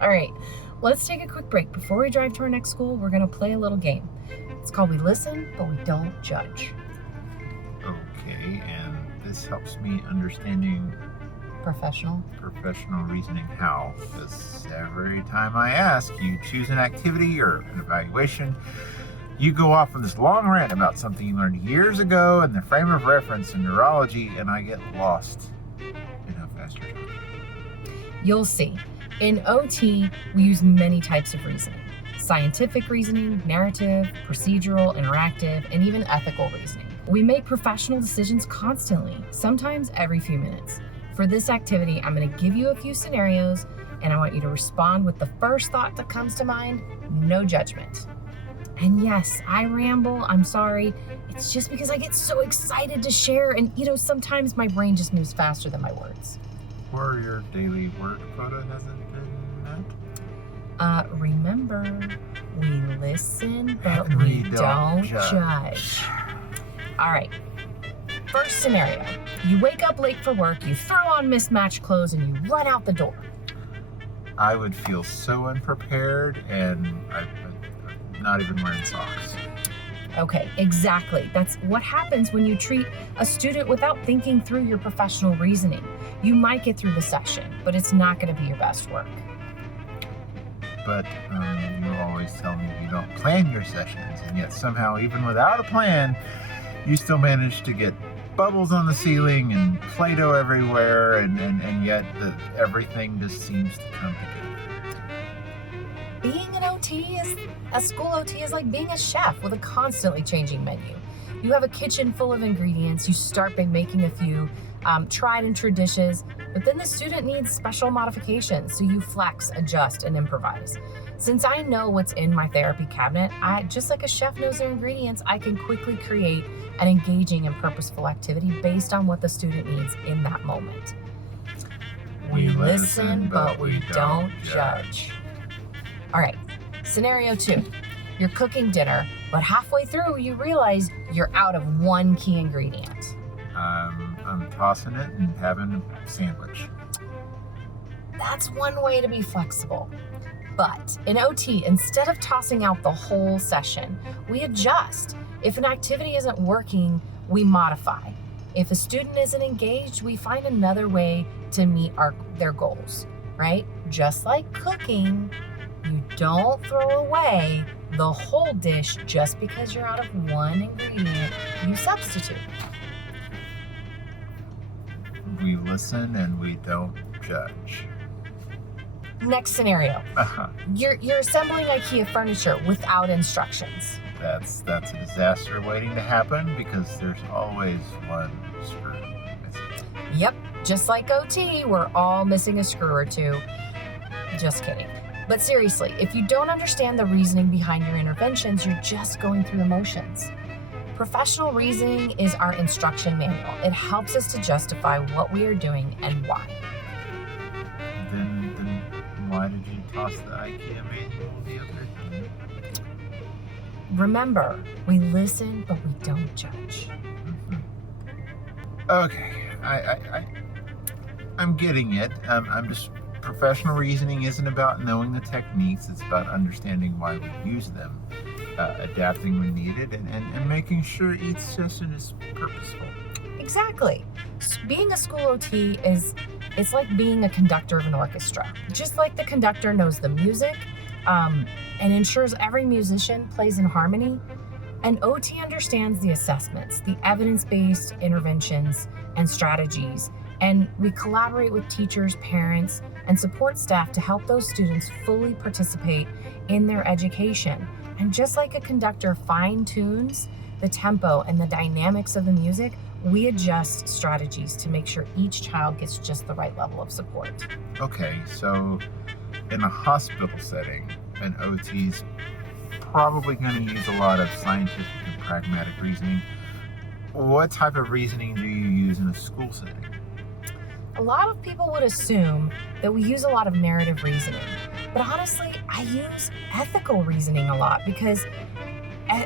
All right, let's take a quick break. Before we drive to our next school, we're going to play a little game. It's called We Listen, but We Don't Judge. Okay, and this helps me understanding Professional reasoning. How? Because every time I ask, you choose an activity or an evaluation, you go off on this long rant about something you learned years ago in the frame of reference in neurology, and I get lost in how fast you're talking. You'll see. In OT, we use many types of reasoning. Scientific reasoning, narrative, procedural, interactive, and even ethical reasoning. We make professional decisions constantly, sometimes every few minutes. For this activity, I'm going to give you a few scenarios, and I want you to respond with the first thought that comes to mind, no judgment. And yes, I ramble, I'm sorry. It's just because I get so excited to share, and sometimes my brain just moves faster than my words. Or your daily word quota hasn't been met? Remember, we listen, but we don't judge. All right. First scenario. You wake up late for work, you throw on mismatched clothes, and you run out the door. I would feel so unprepared, and I'm not even wearing socks. Okay, exactly. That's what happens when you treat a student without thinking through your professional reasoning. You might get through the session, but it's not going to be your best work. But you always tell me you don't plan your sessions, and yet somehow, even without a plan, you still manage to get bubbles on the ceiling and Play-Doh everywhere, and yet everything just seems to come together. Being a school OT is like being a chef with a constantly changing menu. You have a kitchen full of ingredients, you start by making a few tried and true dishes, but then the student needs special modifications, so you flex, adjust, and improvise. Since I know what's in my therapy cabinet, just like a chef knows their ingredients, I can quickly create an engaging and purposeful activity based on what the student needs in that moment. We listen, but we don't judge. All right, scenario 2. You're cooking dinner, but halfway through you realize you're out of one key ingredient. I'm tossing it and having a sandwich. That's one way to be flexible. But in OT, instead of tossing out the whole session, we adjust. If an activity isn't working, we modify. If a student isn't engaged, we find another way to meet their goals, right? Just like cooking, you don't throw away the whole dish just because you're out of one ingredient. You substitute. We listen and we don't judge. Next scenario. You're assembling IKEA furniture without instructions. That's a disaster waiting to happen, because there's always one screw missing. Yep, just like OT, we're all missing a screw or two. Just kidding. But seriously, if you don't understand the reasoning behind your interventions, you're just going through the motions. Professional reasoning is our instruction manual. It helps us to justify what we are doing and why. Then why did you toss the IKEA manual the other time? Remember, we listen, but we don't judge. Mm-hmm. Okay, I'm getting it. I'm just, professional reasoning isn't about knowing the techniques. It's about understanding why we use them, adapting when needed, and making sure each session is purposeful. Exactly. Being a school OT it's like being a conductor of an orchestra. Just like the conductor knows the music and ensures every musician plays in harmony, an OT understands the assessments, the evidence-based interventions and strategies, and we collaborate with teachers, parents, and support staff to help those students fully participate in their education. And just like a conductor fine-tunes the tempo and the dynamics of the music, we adjust strategies to make sure each child gets just the right level of support. Okay, so in a hospital setting, an OT's probably going to use a lot of scientific and pragmatic reasoning. What type of reasoning do you use in a school setting? A lot of people would assume that we use a lot of narrative reasoning, but honestly, I use ethical reasoning a lot because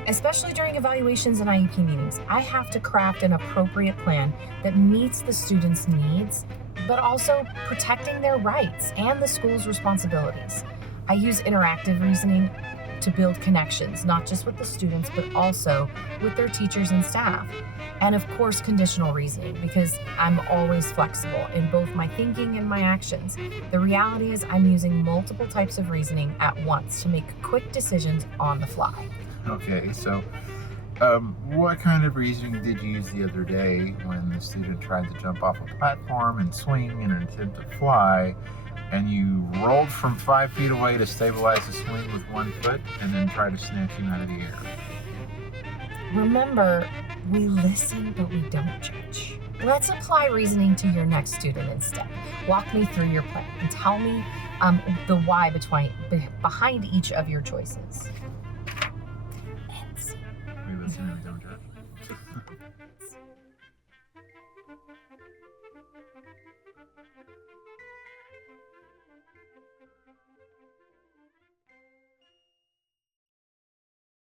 especially during evaluations and IEP meetings, I have to craft an appropriate plan that meets the student's needs, but also protecting their rights and the school's responsibilities. I use interactive reasoning to build connections, not just with the students, but also with their teachers and staff. And of course, conditional reasoning, because I'm always flexible in both my thinking and my actions. The reality is I'm using multiple types of reasoning at once to make quick decisions on the fly. Okay, so what kind of reasoning did you use the other day when the student tried to jump off a platform and swing in an attempt to fly, and you rolled from 5 feet away to stabilize the swing with 1 foot and then try to snatch him out of the air? Remember, we listen, but we don't judge. Let's apply reasoning to your next student instead. Walk me through your plan and tell me the why behind each of your choices. We listen and we don't judge.